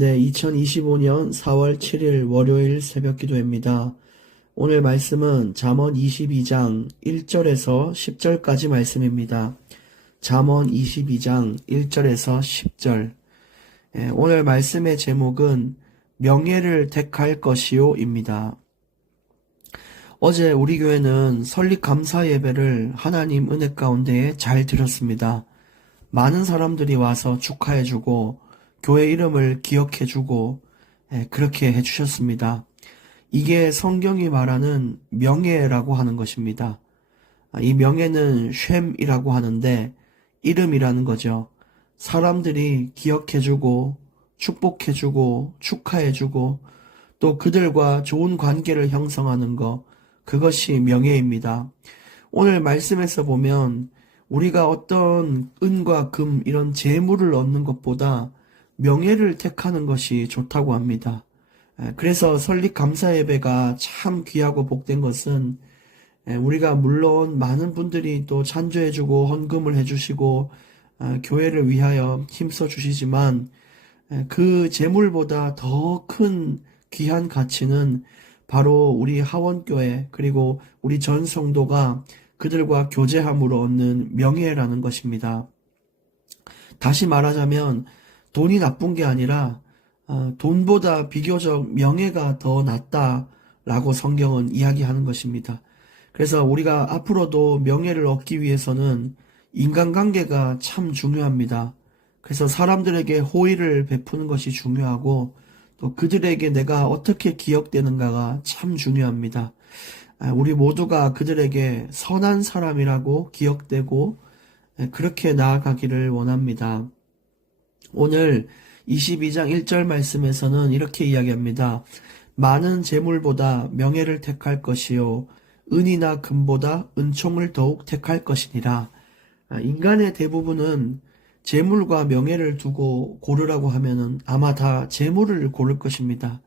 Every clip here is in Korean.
네, 2025년 4월 7일 월요일 새벽 기도입니다. 오늘 말씀은 잠언 22장 1절에서 10절까지 말씀입니다. 잠언 22장 1절에서 10절. 오늘 말씀의 제목은 명예를 택할 것이요입니다. 어제 우리 교회는 설립 감사 예배를 하나님 은혜 가운데에 잘 드렸습니다. 많은 사람들이 와서 축하해주고 교회 이름을 기억해주고 그렇게 해주셨습니다. 이게 성경이 말하는 명예라고 하는 것입니다. 이 명예는 쉔이라고 하는데 이름이라는 거죠. 사람들이 기억해주고 축복해주고 축하해주고 또 그들과 좋은 관계를 형성하는 것, 그것이 명예입니다. 오늘 말씀에서 보면 우리가 어떤 은과 금 이런 재물을 얻는 것보다 명예를 택하는 것이 좋다고 합니다. 그래서 설립 감사 예배가 참 귀하고 복된 것은 우리가 물론 많은 분들이 또 찬조해주고 헌금을 해주시고 교회를 위하여 힘써 주시지만 그 재물보다 더 큰 귀한 가치는 바로 우리 하원교회 그리고 우리 전 성도가 그들과 교제함으로 얻는 명예라는 것입니다. 다시 말하자면 돈이 나쁜 게 아니라 돈보다 비교적 명예가 더 낫다라고 성경은 이야기하는 것입니다. 그래서 우리가 앞으로도 명예를 얻기 위해서는 인간관계가 참 중요합니다. 그래서 사람들에게 호의를 베푸는 것이 중요하고 또 그들에게 내가 어떻게 기억되는가가 참 중요합니다. 우리 모두가 그들에게 선한 사람이라고 기억되고 그렇게 나아가기를 원합니다. 오늘 22장 1절 말씀에서는 이렇게 이야기합니다. 많은 재물보다 명예를 택할 것이요 은이나 금보다 은총을 더욱 택할 것이니라. 인간의 대부분은 재물과 명예를 두고 고르라고 하면은 아마 다 재물을 고를 것입니다.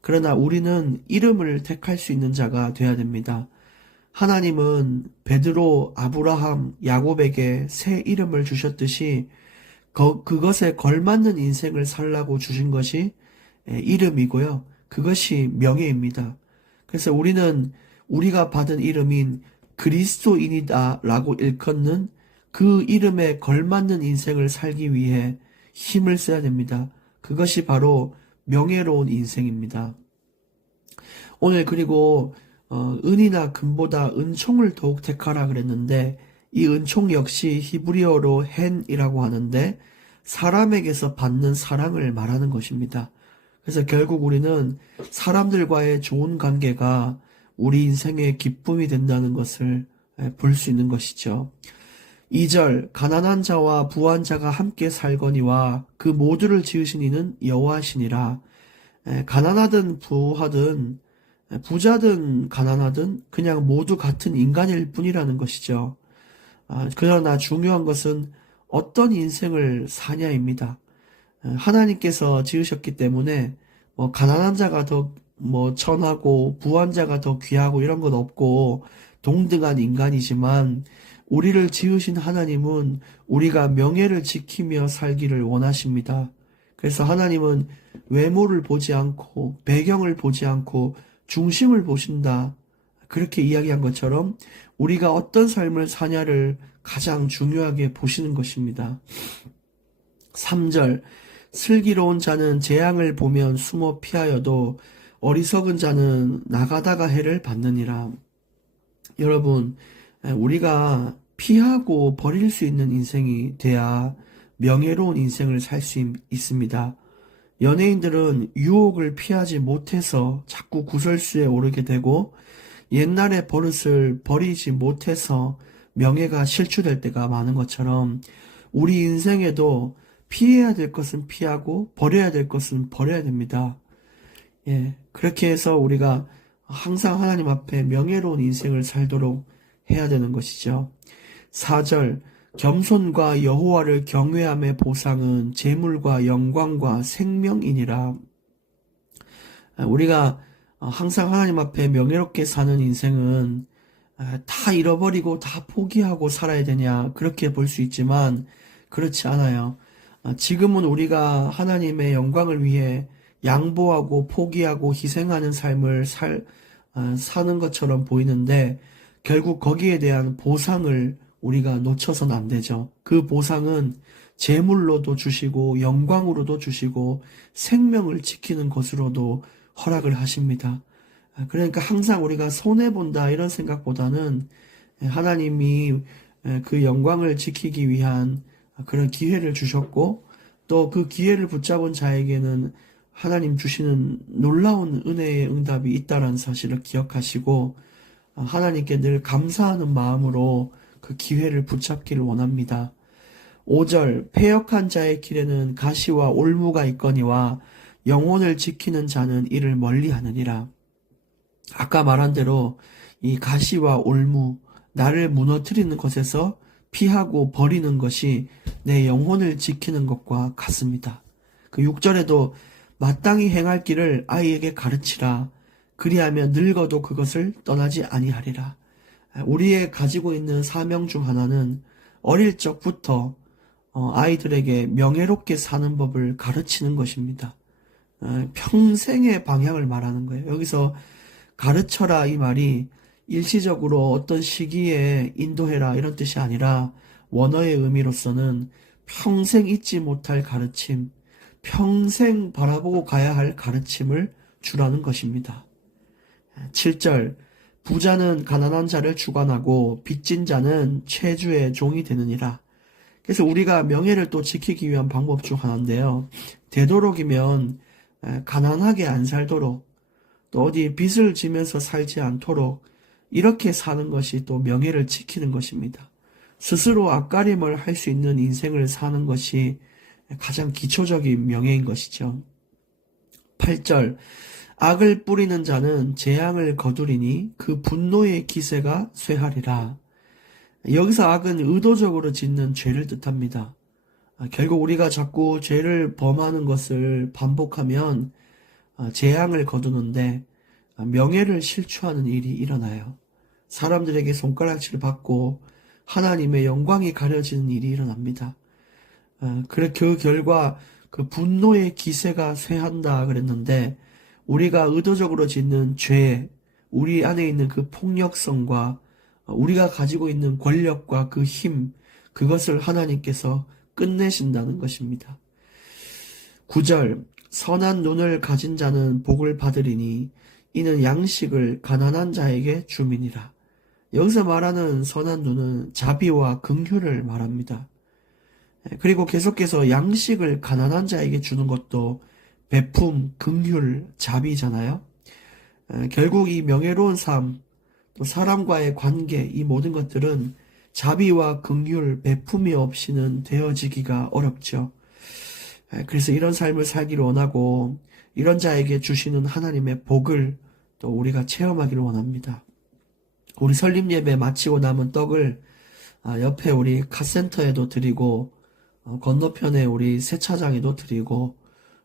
그러나 우리는 이름을 택할 수 있는 자가 되어야 됩니다. 하나님은 베드로, 아브라함, 야곱에게 새 이름을 주셨듯이 그것에 걸맞는 인생을 살라고 주신 것이 이름이고요. 그것이 명예입니다. 그래서 우리는 우리가 받은 이름인 그리스도인이다 라고 일컫는 그 이름에 걸맞는 인생을 살기 위해 힘을 써야 됩니다. 그것이 바로 명예로운 인생입니다. 오늘 그리고 은이나 금보다 은총을 더욱 택하라 그랬는데 이 은총 역시 히브리어로 헨이라고 하는데 사람에게서 받는 사랑을 말하는 것입니다. 그래서 결국 우리는 사람들과의 좋은 관계가 우리 인생의 기쁨이 된다는 것을 볼 수 있는 것이죠. 2절 가난한 자와 부한 자가 함께 살거니와 그 모두를 지으신 이는 여호와시니라. 가난하든 부하든 부자든 가난하든 그냥 모두 같은 인간일 뿐이라는 것이죠. 그러나 중요한 것은 어떤 인생을 사냐입니다. 하나님께서 지으셨기 때문에 가난한 자가 더 천하고 부한 자가 더 귀하고 이런 건 없고 동등한 인간이지만 우리를 지으신 하나님은 우리가 명예를 지키며 살기를 원하십니다. 그래서 하나님은 외모를 보지 않고 배경을 보지 않고 중심을 보신다. 그렇게 이야기한 것처럼 우리가 어떤 삶을 사냐를 가장 중요하게 보시는 것입니다. 3절 슬기로운 자는 재앙을 보면 숨어 피하여도 어리석은 자는 나가다가 해를 받느니라. 여러분, 우리가 피하고 버릴 수 있는 인생이 돼야 명예로운 인생을 살 수 있습니다. 연예인들은 유혹을 피하지 못해서 자꾸 구설수에 오르게 되고 옛날의 버릇을 버리지 못해서 명예가 실추될 때가 많은 것처럼 우리 인생에도 피해야 될 것은 피하고 버려야 될 것은 버려야 됩니다. 그렇게 해서 우리가 항상 하나님 앞에 명예로운 인생을 살도록 해야 되는 것이죠. 4절 겸손과 여호와를 경외함의 보상은 재물과 영광과 생명이니라. 우리가 항상 하나님 앞에 명예롭게 사는 인생은 다 잃어버리고 다 포기하고 살아야 되냐 그렇게 볼 수 있지만 그렇지 않아요. 지금은 우리가 하나님의 영광을 위해 양보하고 포기하고 희생하는 삶을 사는 것처럼 보이는데 결국 거기에 대한 보상을 우리가 놓쳐서는 안 되죠. 그 보상은 재물로도 주시고 영광으로도 주시고 생명을 지키는 것으로도 허락을 하십니다. 그러니까 항상 우리가 손해본다 이런 생각보다는 하나님이 그 영광을 지키기 위한 그런 기회를 주셨고 또 그 기회를 붙잡은 자에게는 하나님 주시는 놀라운 은혜의 응답이 있다는 사실을 기억하시고 하나님께 늘 감사하는 마음으로 그 기회를 붙잡기를 원합니다. 5절 패역한 자의 길에는 가시와 올무가 있거니와 영혼을 지키는 자는 이를 멀리하느니라. 아까 말한 대로 이 가시와 올무, 나를 무너뜨리는 것에서 피하고 버리는 것이 내 영혼을 지키는 것과 같습니다. 그 6절에도 마땅히 행할 길을 아이에게 가르치라. 그리하면 늙어도 그것을 떠나지 아니하리라. 우리의 가지고 있는 사명 중 하나는 어릴 적부터 아이들에게 명예롭게 사는 법을 가르치는 것입니다. 평생의 방향을 말하는 거예요. 여기서 가르쳐라 이 말이 일시적으로 어떤 시기에 인도해라 이런 뜻이 아니라 원어의 의미로서는 평생 잊지 못할 가르침, 평생 바라보고 가야 할 가르침을 주라는 것입니다. 7절 부자는 가난한 자를 주관하고 빚진 자는 채주의 종이 되느니라. 그래서 우리가 명예를 또 지키기 위한 방법 중 하나인데요. 되도록이면 가난하게 안 살도록 또 어디 빚을 지면서 살지 않도록 이렇게 사는 것이 또 명예를 지키는 것입니다. 스스로 앞가림을 할 수 있는 인생을 사는 것이 가장 기초적인 명예인 것이죠. 8절 악을 뿌리는 자는 재앙을 거두리니 그 분노의 기세가 쇠하리라. 여기서 악은 의도적으로 짓는 죄를 뜻합니다. 결국 우리가 자꾸 죄를 범하는 것을 반복하면 재앙을 거두는데 명예를 실추하는 일이 일어나요. 사람들에게 손가락질을 받고 하나님의 영광이 가려지는 일이 일어납니다. 그 결과 그 분노의 기세가 쇠한다 그랬는데 우리가 의도적으로 짓는 죄, 우리 안에 있는 그 폭력성과 우리가 가지고 있는 권력과 그 힘, 그것을 하나님께서 끝내신다는 것입니다. 9절 선한 눈을 가진 자는 복을 받으리니 이는 양식을 가난한 자에게 주민이라. 여기서 말하는 선한 눈은 자비와 긍휼을 말합니다. 그리고 계속해서 양식을 가난한 자에게 주는 것도 베품, 긍휼, 자비잖아요. 결국 이 명예로운 삶, 또 사람과의 관계, 이 모든 것들은 자비와 긍휼, 베품이 없이는 되어지기가 어렵죠. 그래서 이런 삶을 살기를 원하고 이런 자에게 주시는 하나님의 복을 또 우리가 체험하기를 원합니다. 우리 설립 예배 마치고 남은 떡을 옆에 우리 카센터에도 드리고 건너편에 우리 세차장에도 드리고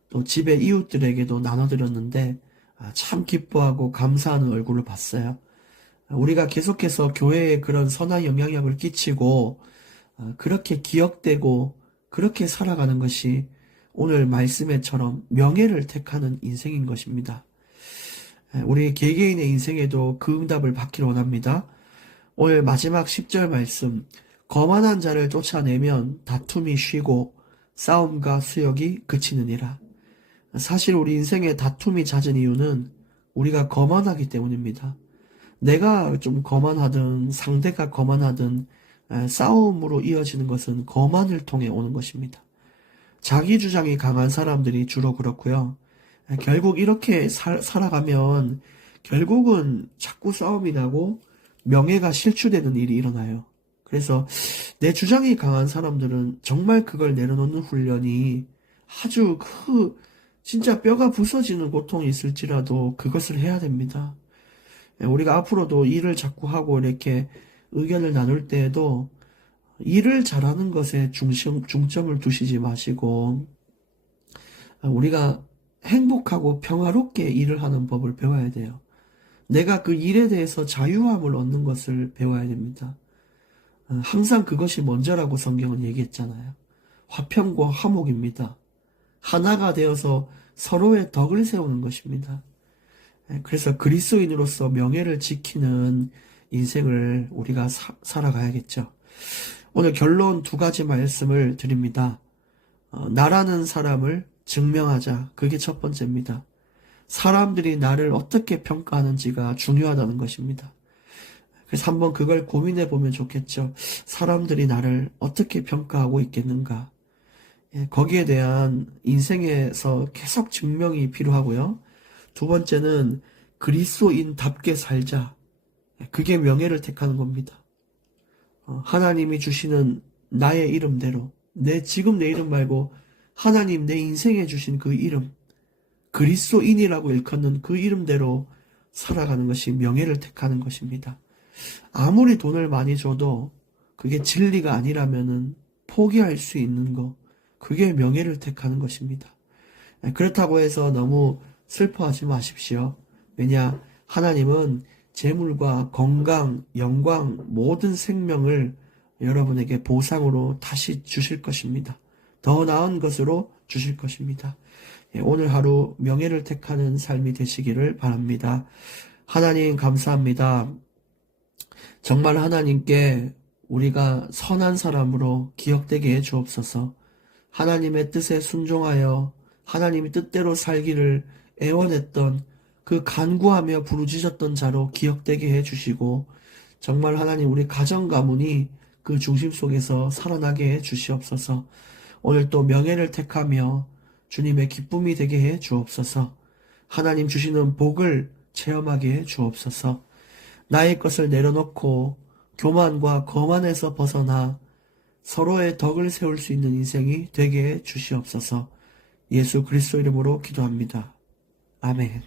또 집의 이웃들에게도 나눠드렸는데 참 기뻐하고 감사하는 얼굴을 봤어요. 우리가 계속해서 교회에 그런 선한 영향력을 끼치고 그렇게 기억되고 그렇게 살아가는 것이 오늘 말씀에처럼 명예를 택하는 인생인 것입니다. 우리 개개인의 인생에도 그 응답을 받기를 원합니다. 오늘 마지막 10절 말씀 거만한 자를 쫓아내면 다툼이 쉬고 싸움과 수역이 그치느니라. 사실 우리 인생에 다툼이 잦은 이유는 우리가 거만하기 때문입니다. 내가 좀 거만하든 상대가 거만하든 싸움으로 이어지는 것은 거만을 통해 오는 것입니다. 자기 주장이 강한 사람들이 주로 그렇고요. 결국 이렇게 살아가면 결국은 자꾸 싸움이 나고 명예가 실추되는 일이 일어나요. 그래서 내 주장이 강한 사람들은 정말 그걸 내려놓는 훈련이 아주 진짜 뼈가 부서지는 고통이 있을지라도 그것을 해야 됩니다. 우리가 앞으로도 일을 자꾸 하고 이렇게 의견을 나눌 때에도 일을 잘하는 것에 중점을 두시지 마시고 우리가 행복하고 평화롭게 일을 하는 법을 배워야 돼요. 내가 그 일에 대해서 자유함을 얻는 것을 배워야 됩니다. 항상 그것이 먼저라고 성경은 얘기했잖아요. 화평과 화목입니다. 하나가 되어서 서로의 덕을 세우는 것입니다. 그래서 그리스도인으로서 명예를 지키는 인생을 우리가 살아가야겠죠. 오늘 결론 두 가지 말씀을 드립니다. 나라는 사람을 증명하자. 그게 첫 번째입니다. 사람들이 나를 어떻게 평가하는지가 중요하다는 것입니다. 그래서 한번 그걸 고민해 보면 좋겠죠. 사람들이 나를 어떻게 평가하고 있겠는가. 거기에 대한 인생에서 계속 증명이 필요하고요. 두 번째는 그리스도인답게 살자. 그게 명예를 택하는 겁니다. 하나님이 주시는 나의 이름대로, 지금 내 이름 말고 하나님 내 인생에 주신 그 이름, 그리스도인이라고 일컫는 그 이름대로 살아가는 것이 명예를 택하는 것입니다. 아무리 돈을 많이 줘도 그게 진리가 아니라면은 포기할 수 있는 거, 그게 명예를 택하는 것입니다. 그렇다고 해서 너무 슬퍼하지 마십시오. 왜냐, 하나님은 재물과 건강, 영광, 모든 생명을 여러분에게 보상으로 다시 주실 것입니다. 더 나은 것으로 주실 것입니다. 오늘 하루 명예를 택하는 삶이 되시기를 바랍니다. 하나님 감사합니다. 정말 하나님께 우리가 선한 사람으로 기억되게 해 주옵소서. 하나님의 뜻에 순종하여 하나님의 뜻대로 살기를 애원했던 그 간구하며 부르짖었던 자로 기억되게 해 주시고, 정말 하나님 우리 가정 가문이 그 중심 속에서 살아나게 해 주시옵소서. 오늘 또 명예를 택하며 주님의 기쁨이 되게 해 주옵소서. 하나님 주시는 복을 체험하게 해 주옵소서. 나의 것을 내려놓고 교만과 거만에서 벗어나 서로의 덕을 세울 수 있는 인생이 되게 해 주시옵소서. 예수 그리스도 이름으로 기도합니다. 아멘.